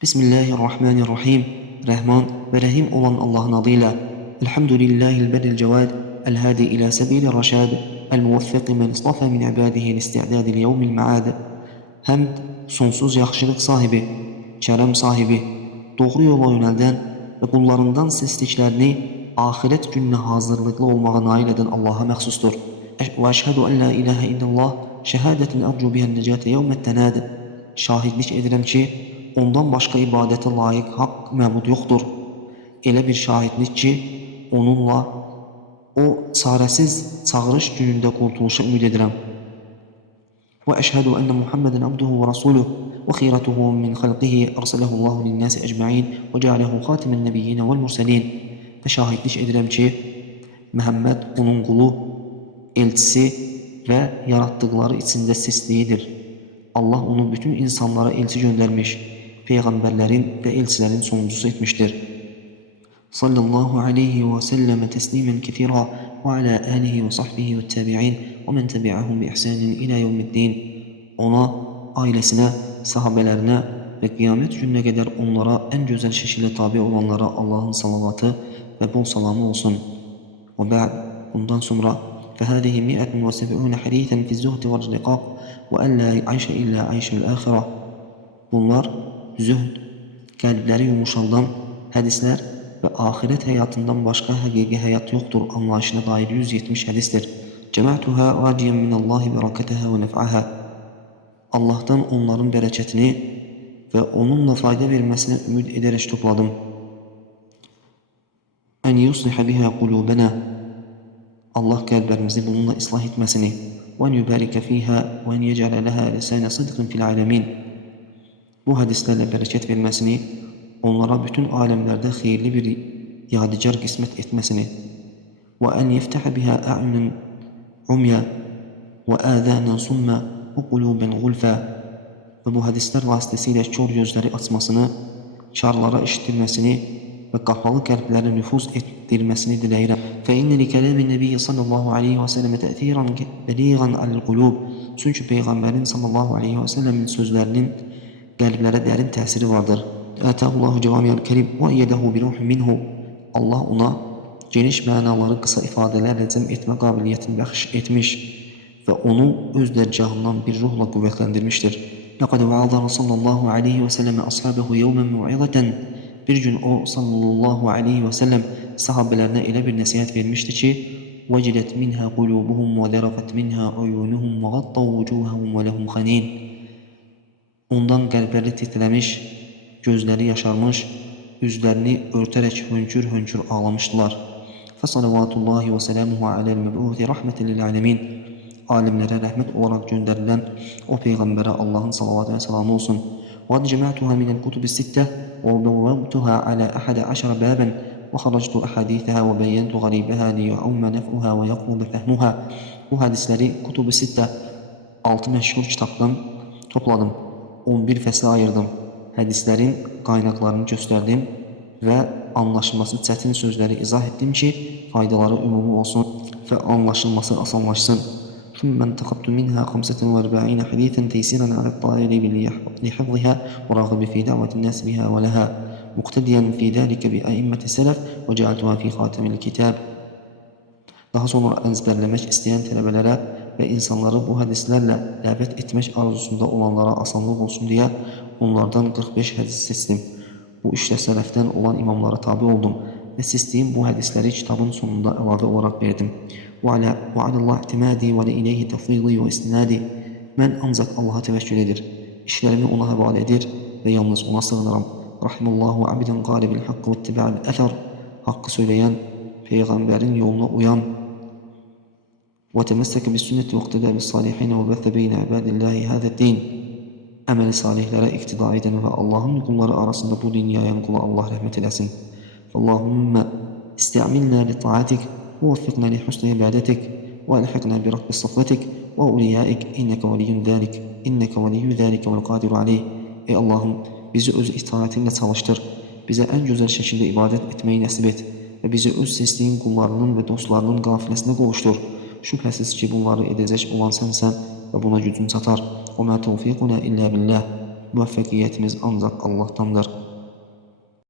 Bismillahirrahmanirrahim. Rəhman və Rəhim olan Allahın adıyla. Elhamdülillahil bədil cəvad, el-hadi ilə səbil-i rəşad, el-muvaffiqi mən istafa min ibadihi l-isti'dadi l-yevmil ma'ad. Həmd, sonsuz yaxşılıq sahibi, kərəm sahibi, doğru yola yönəldən və qullarından seçdiklərini axirət gününə hazırlıqlı olmağa nail edən Allaha məxsusdur. Və əşhədu ən la ilahə illallah, şəhədətin ərcu bihən necətə yevmət tənad. Şahidlik edirəm ki, ondan başqa ibadətə layiq haqq məbud yoxdur. Elə bir şahidlik ki, onunla o çarəsiz çağırış günündə qurtuluşa ümid edirəm. Və əşhədu ənə Muhammədən abduhu və rasuluhu və xeyratuhu min xalqihi ərsələhullahü linnəsi əcməin və cəaləhu xatimən nəbiyyinə vəl-mürsəlin. Və şahidlik edirəm ki, Məhəmməd onun qulu, elçisi və yaratdıqları içində seçdiyidir. Allah onu bütün insanlara elçi göndərmiş, peyğəmbərlərin və elçilərin sonuncusu etmişdir. Sallallahu aleyhi və səlləmə təslimən kəthira və alə əlihi və sahbihi və təbi'in və mən təbi'ahum bi ihsanin ilə yevmiddin. Ona, ailəsinə, sahabələrinə və qiyamət gününə qədər onlara ən gözəl şəkildə tabi olanlara Allahın salavatı və bol salamı olsun. Və bə'd, bundan sonra فهذه 170 حديثا في الزهد والرقاق وأن لا عيش إلا عيش الآخرة. Bunlar zühd, qəlbləri yumuşaldan hədislər və axirət həyatından başqa həqiqi həyat yoxdur anlayışına dair 170 hədisdir. Cəma'tuha raciyən minallahi bərakətəhə və nəf'əhə. Allahdan onların bərəkətini və onunla fayda verməsinə ümid edərək topladım. Ən yuslihə bihə qulubənə. Allah qəlblərimizi bununla islah etməsini və ən yübərikə fiyhə və ən yecələ ləhə lisənə sıdqın fil aləmin. Bu hədislərlə bərəkət verməsini, onlara bütün aləmlərdə xeyirli bir yadigar qismət etməsini və ən yeftəhə bihə ə'ünən umyə və əzənən summə və qulubən qulfə. Və bu hədislər vasitəsilə kör gözləri açmasını, karlara işitilməsini və qapalı qəlblərə nüfuz etdirməsini diləyirəm. فإن لكلام النبي صلى الله عليه وسلم تأثيرا بليغا على القلوب. Çünki Peyğəmbərin sallallahu aleyhi və səlləmin sözlərinin qəlblərə dərin təsiri vardır. Ətəullahu cəvamiyəl kərim və iyyədəhu bi ruhin minhu. Allah ona geniş mənaları qısa ifadələrlə cəm etmə qabiliyyətini bəxş etmiş və onu öz dərgahından bir ruhla qüvvətləndirmişdir. Laqad va'ada sallallahu aleyhi və səlləmə ashabəhu yevmən mu'izətən. Bir gün o sallallahu aleyhi və səlləm sahabələrinə elə bir nəsihət vermişdi ki, وَجِلَتْ مِنْهَا قُلُوبُهُمْ وَدَرَفَتْ مِنْهَا عُيُونُهُمْ وَغَطَّوْا وُجُوهَهُمْ وَلَهُمْ خَنِينَ. Ondan qəlbləri titrəmiş, gözləri yaşarmış, üzlərini örtərək hönkür-hönkür ağlamışdılar. فَصَلَوَاتُ اللّٰهِ وَسَلَامُهُ عَلَى الْمَبْعُوثِ رَحْمَةً لِلْعَالَمِينَ. Alimlərə rəhmət olaraq göndərilən o Peyğəmbərə Allahın salavatı və salamı olsun. وَقَدْ جَمَعْتُهَا مِنَ الْكُتُبِ السِّتَّةِ وَضَوَّبْتُهَا عَلَى أَحَدَ عَشَرَ بَابًا وَخَرَجْتُ أَحَادِيثَهَا وَبَيَّنْتُ غَرِيبَهَا لِيَعُمَّ نَفْعُهَا وَيَقْرُبَ فَهْمُهَا. Bu hədisləri Kutub-ı Sittə 6 məşhur kitabdan topladım. 11 fəslə ayırdım. Hədislərin qaynaqlarını göstərdim və anlaşılması çətin sözləri izah etdim ki, faydaları ümumi olsun və anlaşılması asanlaşsın. ثم انتخبت منها 45 حديثا تيسيرا على الطالب لحفظها وراغب في دعوة الناس بها ولها مقتديا في ذلك بأئمة السلف وجعلتها في خاتم الكتاب. Daha sonra əzbərləmək istəyən tələbələrə və insanları bu hədislərlə dəvət etmək arzusunda olanlara asanlıq olsun deyə onlardan 45 hədis seçdim. Bu işlə sələfdən olan imamlara tabi oldum və seçdiyim bu hədisləri kitabın sonunda əlavə olaraq verdim. وعلى الله اعتمادي وإليه تفويضي وإسنادي. Mən ancaq Allaha təvəkkül edir, işlərimi ona həvalə edir və yalnız ona sığınıram. Rahimullahu abdən qalibil haqqı və ittiba'il əthər. Haqqı söyləyən, Peyğəmbərin yoluna uyan və təməssəkə bis sünnəti və iqtidə bis salihin və bəthə beynə ibadillahi həzə din. Əməli salihlərə iqtida edən və Allahın qulları arasında bu din yayan qula Allah rəhmət eləsin. Allahümmə istə'milnə li ta'atik ووفقنا لحسن عبادتك وألحقنا بركب صفوتك وأوليائك إنك ولي ذلك والقادر عليه. Ey Allahım, bizi öz itaətinlə çalışdır, bizə ən gözəl şəkildə ibadət etməyi nəsib et və bizi öz seçdiyin qullarının və dostlarının qafiləsinə qovuşdur. Şübhəsiz ki, bunları edəcək olan sənsən və buna gücün çatar. وَمَا تَوْفِيقُنَا إِلَّا بِاللّٰهِ. Müvəffəqiyyətimiz ancaq Allahdandır.